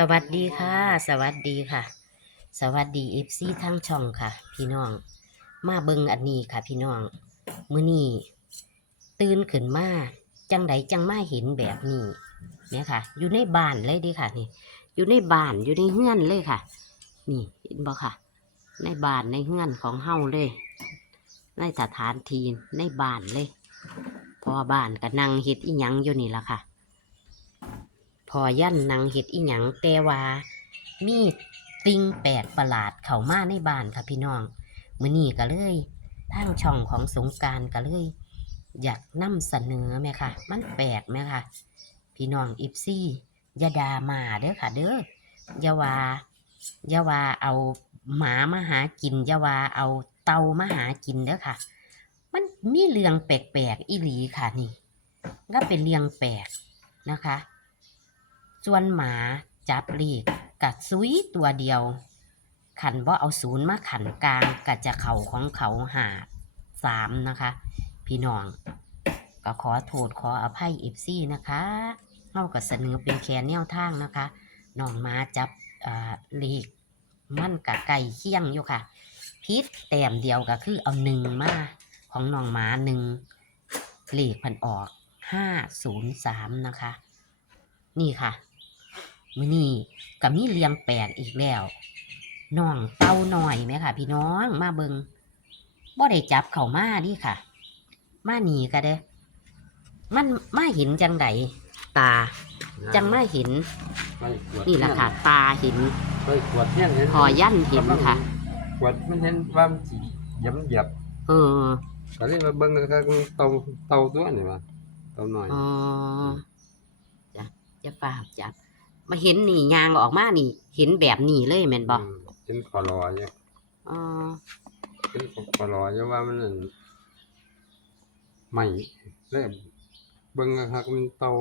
สวัสดีค่ะ สวัสดีค่ะ สวัสดีเอฟซีทั้งช่องค่ะ พี่น้อง มาเบิงอันนี้ค่ะ พี่น้องมื้อนี้ตื่นขึ้นมาจังไดจังมาเห็นแบบนี้เนี่ยค่ะ อยู่ในบ้านเลยดิค่ะนี่ อยู่ในบ้านอยู่ในเฮือนเลยค่ะ นี่เห็นบ่ค่ะ ในบ้านในเฮือนของเฮาเลย ในสถานที่ในบ้านเลยพอบ้านก็นั่งเฮ็ดอีหยังอยู่นี่ละค่ะ พอยันนางเห็ดอีหยังแต่ว่ามีติงแปลกประหลาดเข้ามาในบ้านค่ะพี่น้องมื้อนี้ก็เลยทางช่องของสงการก็เลย อยากนำเสนอแม่ค่ะ มันแปลกแม่ค่ะ พี่น้องอิฟซี่อยาดามาเด้อค่ะ เด้ออย่าว่าอย่าว่าเอาหมามาหากินอย่าว่าเอาเตามาหากินเด้อค่ะ มันมีเรื่องแปลกๆอีหลีค่ะนี่ ก็เป็นเรื่องแปลกนะคะ ส่วนหมาจับเลขกัดซุยตัวเดียว ขันว่าเอาศูนย์มาขันกลางกัดจะเข่าของเขาหาสามนะคะ พี่น้อง ก็ขอโทษขออภัยเอฟซี่นะคะเฮาก็เสนอเป็นแค่แนวทางนะคะน้องหมาจับอ่าเลขมันกะไก่เคี่ยงอยู่ค่ะพิษแต้มเดียวก็คือเอาหนึ่งมาของน้องหมาหนึ่งเลขพันออกห้าศูนย์สามนะคะ นี่ค่ะ มื้อนี้ก็มีเลียงแปลกอีกแล้วน้องเต้าหน่อยไหมค่ะ พี่น้องมาเบิงบ่ได้จับเข้ามาดิค่ะ มาหนีก็เด้ มันมาเห็นจังไดตา จังมาเห็นไม่ขวดนี่แหละค่ะ ตาเห็นไม่ขวดเนี่ยเห็นพอยันเห็นค่ะขวดมันเห็นว่ามันสีเหยียบเหยียบเออก็เลยมาเบิ่งนะครับเตาเตาตัวนี่มาเตาหน่อยอ๋อจะจะฝากจับ มาเห็นนี่ยางออกมานี่ เห็นแบบนี้เลยแม่นบ่มเห็นคอรอเนี่ยอ๋อเห็นคอรอเนี่ยว่ามันนั่นไม่เลยเบิ่งนะครับมันเตา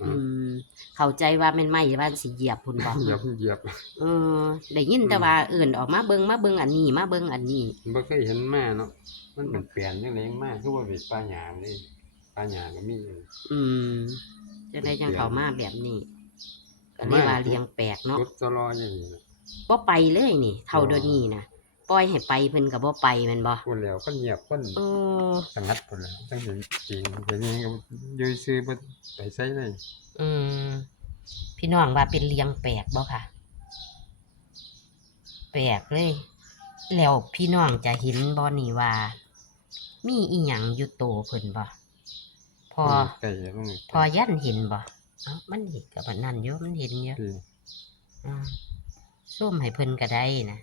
อืมเข้าใจว่าแม่นไม่ว่าสิเหยียบพุ่นบ่เหยียบเหยียบเออได้ยินแต่ว่าเอื่นออกมาเบิงมาเบิงอันนี้มาเบิงอันนี้บ่เคยเห็นแม่เนาะมันเป็นเปลี่ยนยังไงมาคือว่าเป็นปลาหยางนี่ปลาหยางก็มีอยู่อืมจะได้จังเขามาแบบนี้ ก็เลยว่าเลี้ยงแปลกเนาะรถตลออย่างนี้นะบ่ไปเลยนี่ เท่าเดี๋ยวนี้นะปล่อยให้ไปเพิ่นก็บ่ไปแม่นบ่คนแล้วคนเงียบคนเออสงัดคนแล้วจังสิจริงเป็นยังก็อยืยซื้อบ่ไปใช้เลยอืมพี่น้องว่าเป็นเลี้ยงแปลกบ่ค่ะ แปลกเลย แล้วพี่น้องจะเห็นบ่นี่ว่า มีอีหยังอยู่โตเพิ่นบ่พอไก่ลงพอยันเห็นบ่ เอ้ามันเห็นกับอันนั่นอยู่มันเห็นอยู่ที่อ่าส้มให้เพิ่นก็ได้นะ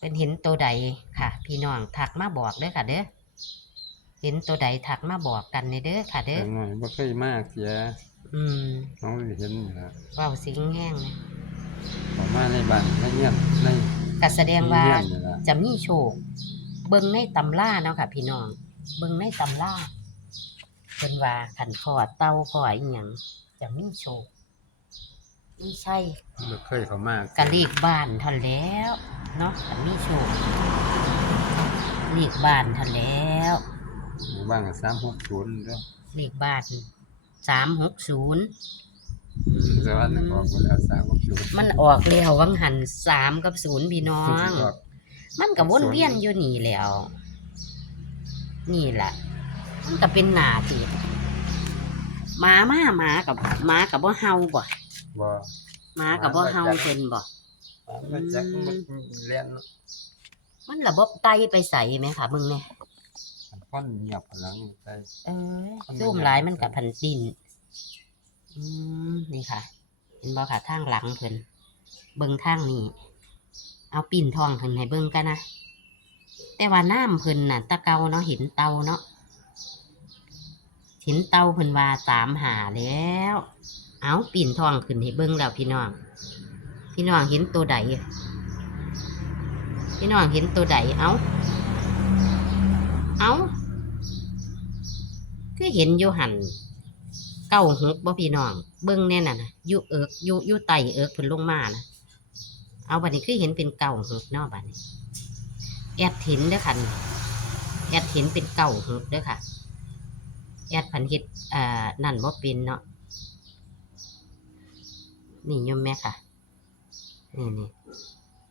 เป็นเห็นตัวใดค่ะ พี่น้องทักมาบอกเด้อค่ะ เด้อเห็นตัวใดทักมาบอกกันในเด้อค่ะ เด้อแต่น้อยบ่เคยมากเสียอืมน้องได้เห็นนี่ล่ะเว้าสิงแห้งนะออกมาในบ้านในเงียบในก็แสดงว่าเงียบนี่ล่ะจะมีโชค เบิ่งในตำราเนาะค่ะ พี่น้อง เบิ่งในตำรา เพิ่นว่าขันคอเต้าคออีหยังจะมีโชคไม่ใช่บ่เคยเข้ามากกะลีกบ้านทันแล้วเนาะก็มีโชคลีกบ้านทันแล้วหมู่บ้านก็360เด้อเลขบ้านสามหกศูนย์แต่ว่านึกออกบ่แล้ว360มันออกแล้ววังหันสามกับศูนย์พี่น้องออกมันก็วนเวียนอยู่นี่แหล้ว นี่แหละ มันก็เป็นหนาทีหมามาหมากับหมากับบ่เฮาบ่บ่หมากับบ่เฮาเพิ่นบ่มันจักมันเลียนมันระบบไตไปใส่ไหมคะเบิ่งแหน่คนเงียบหลังไปเออซูมหลายมันกับพันดินอืมนี่ค่ะ เห็นบ่ค่ะทางหลังเพิ่นเบิ่งทางนี้เอาปิ่นทองเพิ่นให้เบิ่งกันนะแต่ว่าน้ำเพิ่นน่ะตะเกาเนาะเห็นเตาเนาะเห็นเตาเพิ่นว่าสามหาแล้ว เอาปิ่นทองขึ้นให้เบิ่งแล้วพี่น้อง พี่น้องเห็นตัวใดพี่น้องเห็นตัวใดเอาเอาคือเห็นอยู่หันเก้าหกบ่พี่น้อง เบิ่งแน่น่ะนะยูเอิกยูยูไตเอิกเพิ่นลงมานะเอาบัดนี้คือเห็นเป็นเก้าหกเนาะบัดนี้แอดเห็นเด้อค่ะแอดเห็นเป็นเก้าหกเด้อค่ะ แอดพันฮ็ดอ่านั่นบ่ป็นเนาะนี่ยมแม่ค่ะ นี่นี่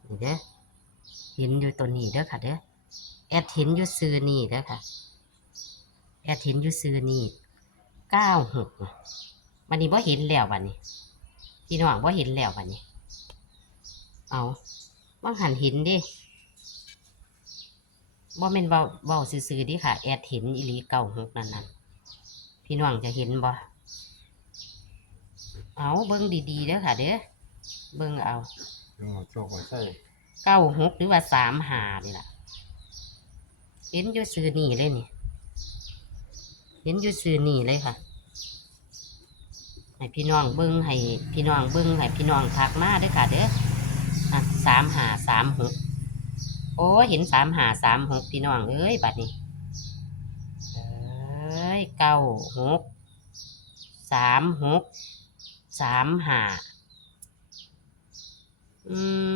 นี่เด้อเห็นอยู่ตัวนี้เด้อค่ะเด้อแอดเห็นอยู่ซื้อนี่เด้อค่ะ แอดเห็นอยู่ซื้อนี่เก้าหกวันนี้บ่เห็นแล้ววันนี้พี่น้องบ่เห็นแล้ววันนี้ เอาว่างหันห็นดิบ่แม่นเว้าเว้าซื่อๆดิค่ะ แอดเห็นอีหลีเก้าหกนั่นน่ะ พี่น้องจะเห็นบ่เอาเบิ่งดีๆเด้อค่ะ เด้อเบิ่งเอาโอ้โชคบ่ใช่เก้าหกหรือว่าสามหานี่ล่ะ เห็นอยู่ซื้อนี่เลยนี่ เห็นอยู่ซื้อนี่เลยค่ะ ให้พี่น้องเบิ้งให้พี่น้องเบิ้งให้พี่น้องทักมาเด้อค่ะ เด้ออะสามหาสามหกโอ้ยเห็นสามหาสามหกพี่น้องเอ้ยบัดนี้เอ้ยเก้าหกสามหกสามหาอืม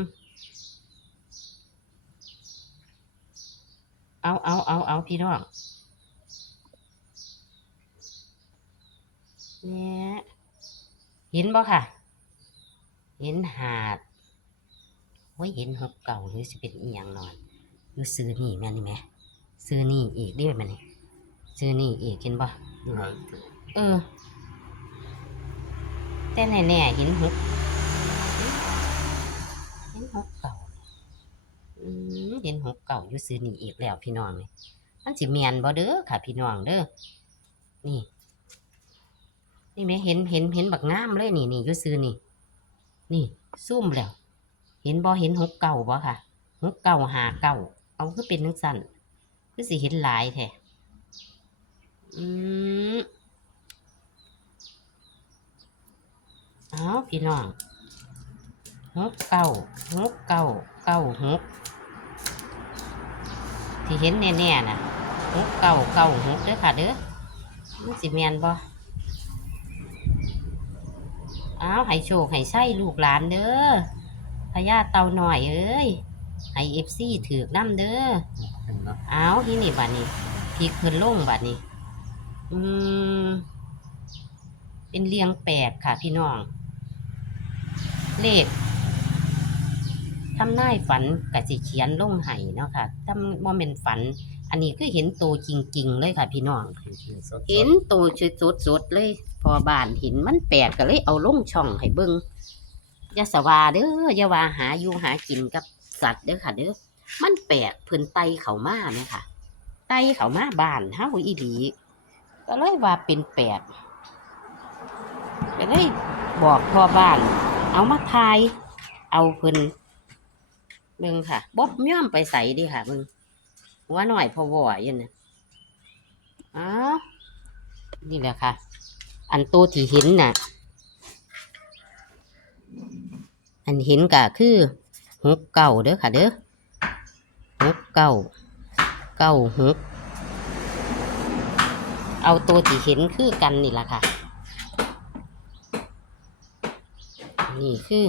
เอาเอาเอาเอาพี่น้องเนี่ยเห็นบ่ค่ะ เห็นหาดโอ้ยเห็นหกเก่าหรือสิเป็นอีหยังนอนอยู่ซื้อนี่แม่นี่แม่ซื้อนี่อีกเด้วยแม่นี่ ซื้อนี่อีกเห็นบ่หลายเออ แต่แน่ๆเห็นหกเห็นหกเก่าอืมเห็นหกเก่าอยู่ซื้อนี่อีกแล้วพี่น้องนี่มันสิเมียนบ่เด้อค่ะ พี่น้องเด้อนี่ นี่แม่เห็นเห็นเห็นบักงามเลยนี่นี่อยู่ซื้อนี่ นี่ซุ่มแล้ว เห็นบ่เห็นหกเก่าบ่ค่ะหกเก่าหาเก่าเอาคือเป็นจังซั่นคือสิเห็นหลายแท้ อืมเอาพี่น้องหกเก้าหกเก้าเก้าหกที่เห็นแน่ๆน่ะหกเก้าเก้าหกเด้อค่ะเด้อมันสิแมนบ่เอาให้โชคให้ใช่ลูกหลานเด้อพญาเต่าหน่อยเอ้ยให้เอฟซีถือกน้ำเด้อเห็นเนาะเอาที่นี่บัดนี้พลิกขึ้นลงบัดนี้ อืม เป็นเรียงแปดค่ะพี่น้อง เลขทำนายฝันกะสิเขียนลงไห้เนาะค่ะถ้าว่าเป็นฝัน อันนี้คือเห็นโตวจริง ๆ เลยค่ะ พี่น้อง เห็นโตวสดๆเลย พอบานเห็นมันแปลกก็เลยเอาลงช่องให้เบิ่งยาสวาเด้อยาวาหาอยู่หากินกับสัตว์เด้อค่ะ เด้อมันแปลกเพิ่นไตเขามาไหมค่ะ ไตเขามาบานเฮาอีหลี ก็เลยว่าเป็นแปลกก็เลยบอกพ่อบ้าน เอามาทาย เอาเพิ่นเบิ่งค่ะบ๊อบย่อมไปใส่ดิค่ะมึงว่าหน่อยพอวอยันนะอ้าวนี่แหละค่ะ อันโตวที่เห็นน่ะ อันเห็นก็คือหกเก่าเด้อค่ะเด้อหกเก่าเก้าหก เอาตัวที่เห็นคือกันนี่แหละค่ะ นี่คือ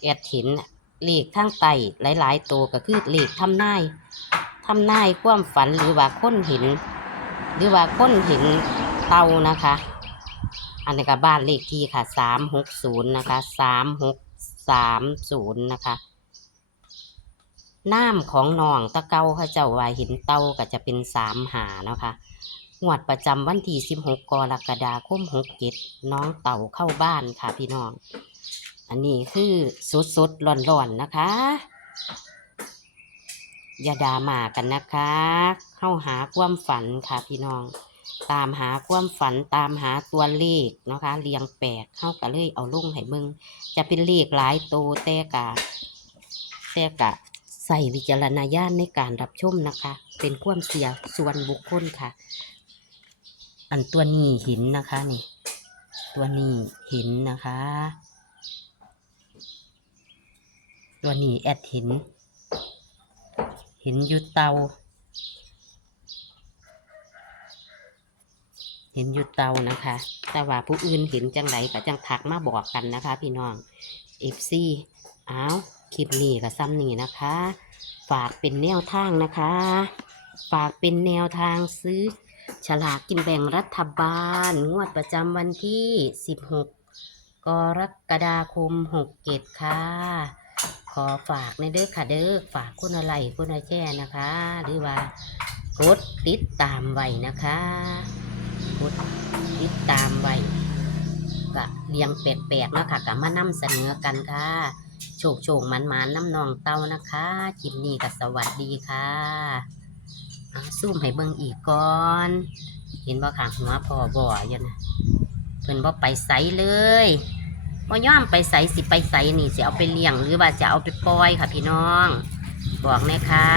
แอดเห็นเลขทางไตหลาย ๆ ตัวก็คือเลขทำนายทำนายความฝันหรือว่าคนเห็น หรือว่าคนเห็นเตานะคะ อันนี้ก็บ้านเลขที่ค่ะสามหกศูนย์นะคะสามหกสามศูนย์นะคะ น้ำของน้องตะเกาเขาเจ้าว่าเห็นเตาก็จะเป็นสามหาเนาะคะงวดประจำวันที่สิบหกกรกฎาคมหกเจ็ดน้องเต่าเข้าบ้านค่ะพี่น้อง อันนี้คือสดสดร้อนๆนนะคะ อย่าดามากันนะคะ เข้าหาความฝันค่ะพี่น้อง ตามหาความฝันตามหาตัวเลขนะคะ เรียงแปดเข้ากันเลยเอาลุ่งให้มึง จะเป็นเลขหลายโตวแต่กะแต่กะ ใส่วิจารณญาณในการรับชมนะคะ เป็นความเสียส่วนบุคคลค่ะ อันตัวนี้หินนะคะนี่ ตัวนี้หินนะคะ ตัวนี้แอดหิน หินอยู่เตา เห็นอยู่เตานะคะ แต่ว่าผู้อื่นเห็นจังไรก็จังทักมาบอกกันนะคะ พี่น้องเอฟซีอ้าว คลิปนี้ก็ซ้ำนี่นะคะ ฝากเป็นแนวทางนะคะ ฝากเป็นแนวทางซื้อ ฉลากกินแบ่งรัฐบาล งวดประจำวันที่ 16 กรกฎาคมหกเจ็ดค่ะ ขอฝากในเด้อค่ะเด้อฝากคุณอะไรคุณอาแจ้นะคะ หรือว่ากดติดตามไว้นะคะกดติดตามไว้กะเลี้ยงแปลกๆนะคะกะมานำเสนอกันค่ะ โชคโชคมันมาน้ำนองเต่านะคะคลิปนี้ก็สวัสดีค่ะอ่าซูมให้เบิ่งอีกก่อน เห็นบ่ขางหัวพอบ่อยู่นะเพิ่นบ่ไปใสเลยบ่ย่อมไปใสสิไปใสนี่สิเอาไปเลี้ยงหรือว่าจะเอาไปปล่อยค่ะพี่น้อง บอกแน่ค่ะ